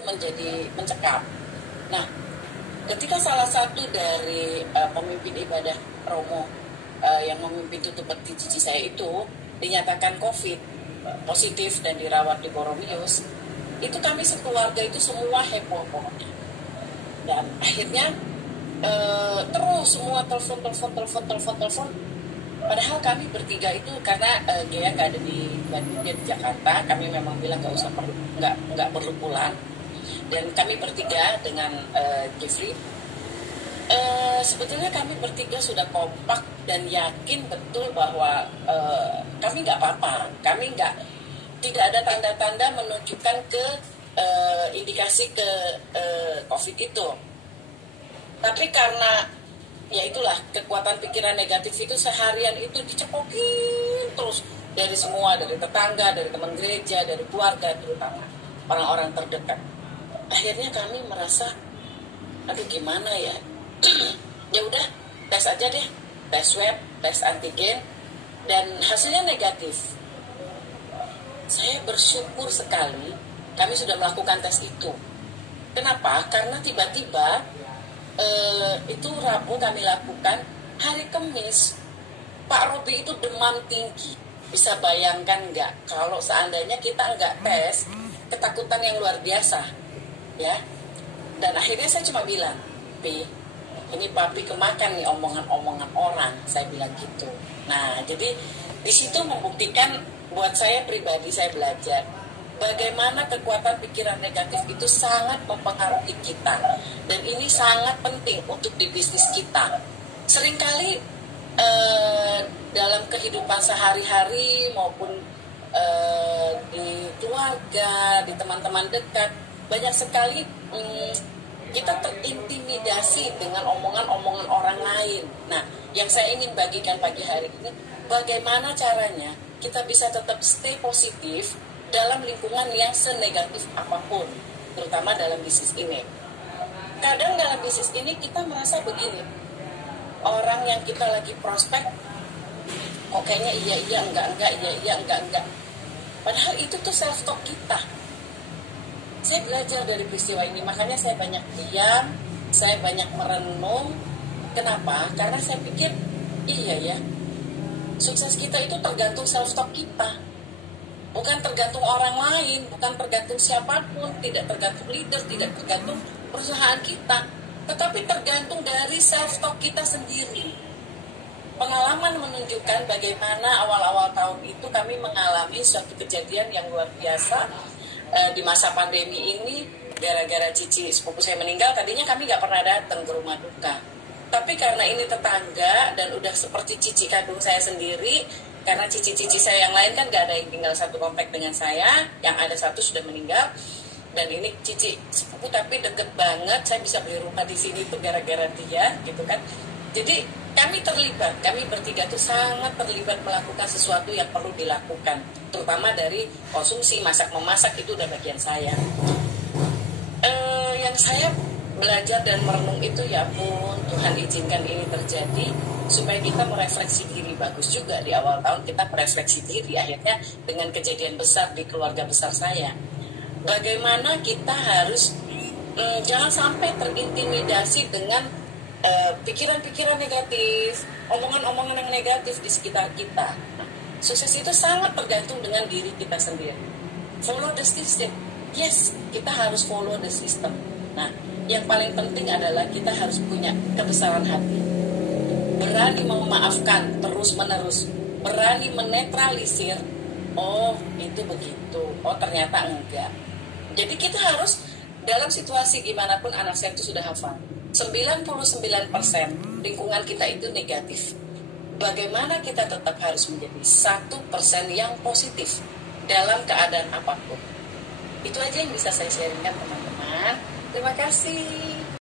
menjadi mencekam. Nah, ketika salah satu dari pemimpin ibadah Romo yang memimpin tutup peti cici saya itu dinyatakan COVID positif dan dirawat di Boromius, itu kami sekeluarga itu semua heboh pokoknya. Dan akhirnya terus semua telepon. Padahal kami bertiga itu karena dia nggak ada di Bandung, dia di Jakarta. Kami memang bilang nggak perlu pulang. Dan kami bertiga dengan Jeffrey, sebetulnya kami bertiga sudah kompak dan yakin betul bahwa kami nggak apa-apa. Kami tidak ada tanda-tanda menunjukkan ke indikasi ke COVID itu. Tapi karena ya itulah kekuatan pikiran negatif itu seharian itu dicepokin terus dari semua, dari tetangga, dari teman gereja, dari keluarga terutama orang-orang terdekat. Akhirnya kami merasa, aduh gimana ya, ya udah tes aja deh, tes swab, tes antigen, dan hasilnya negatif. Saya bersyukur sekali kami sudah melakukan tes itu. Kenapa? Karena tiba-tiba itu Rabu kami lakukan, hari Kamis Pak Robi itu demam tinggi. Bisa bayangkan nggak kalau seandainya kita nggak tes, ketakutan yang luar biasa, ya. Dan akhirnya saya cuma bilang, Pi, ini papi kemakan nih omongan-omongan orang, saya bilang gitu. Nah, jadi di situ membuktikan buat saya pribadi, saya belajar bagaimana kekuatan pikiran negatif itu sangat mempengaruhi kita. Dan ini sangat penting untuk di bisnis kita. Seringkali dalam kehidupan sehari-hari maupun di keluarga, di teman-teman dekat, banyak sekali kita terintimidasi dengan omongan-omongan orang lain. Nah, yang saya ingin bagikan pagi hari ini, bagaimana caranya kita bisa tetap stay positif dalam lingkungan yang senegatif apapun, terutama dalam bisnis ini. Kadang dalam bisnis ini kita merasa begini, orang yang kita lagi prospek, kok kayaknya iya enggak. Padahal itu tuh self talk kita. Saya belajar dari peristiwa ini, makanya saya banyak diam, saya banyak merenung. Kenapa? Karena saya pikir, iya ya, sukses kita itu tergantung self talk kita. Bukan tergantung orang lain, bukan tergantung siapapun, tidak tergantung leader, tidak tergantung perusahaan kita, tetapi tergantung dari self-talk kita sendiri. Pengalaman menunjukkan bagaimana awal-awal tahun itu kami mengalami suatu kejadian yang luar biasa di masa pandemi ini, gara-gara cici sepupu saya meninggal. Tadinya kami gak pernah datang ke rumah duka, tapi karena ini tetangga dan udah seperti cici kandung saya sendiri, karena cici-cici saya yang lain kan gak ada yang tinggal satu komplek dengan saya, yang ada satu sudah meninggal, dan ini cici sepupu tapi deket banget, saya bisa beli rumah di sini tuh gara-gara dia, gitu kan. Jadi kami terlibat, kami bertiga tuh sangat terlibat melakukan sesuatu yang perlu dilakukan, terutama dari konsumsi, masak-memasak itu udah bagian saya. Yang saya belajar dan merenung itu, ya pun Tuhan izinkan ini terjadi supaya kita merefleksi diri. Bagus juga di awal tahun kita merefleksi diri, akhirnya dengan kejadian besar di keluarga besar saya, bagaimana kita harus jangan sampai terintimidasi dengan pikiran-pikiran negatif, omongan-omongan yang negatif di sekitar kita. Sukses itu sangat tergantung dengan diri kita sendiri. Follow the system. Yes, kita harus follow the system. Nah, yang paling penting adalah kita harus punya kebesaran hati, berani memaafkan terus-menerus, berani menetralisir, oh itu begitu, oh ternyata enggak. Jadi kita harus dalam situasi gimana pun, anak saya itu sudah hafal, 99% lingkungan kita itu negatif. Bagaimana kita tetap harus menjadi 1% yang positif dalam keadaan apapun. Itu aja yang bisa saya sharingkan teman-teman. Terima kasih.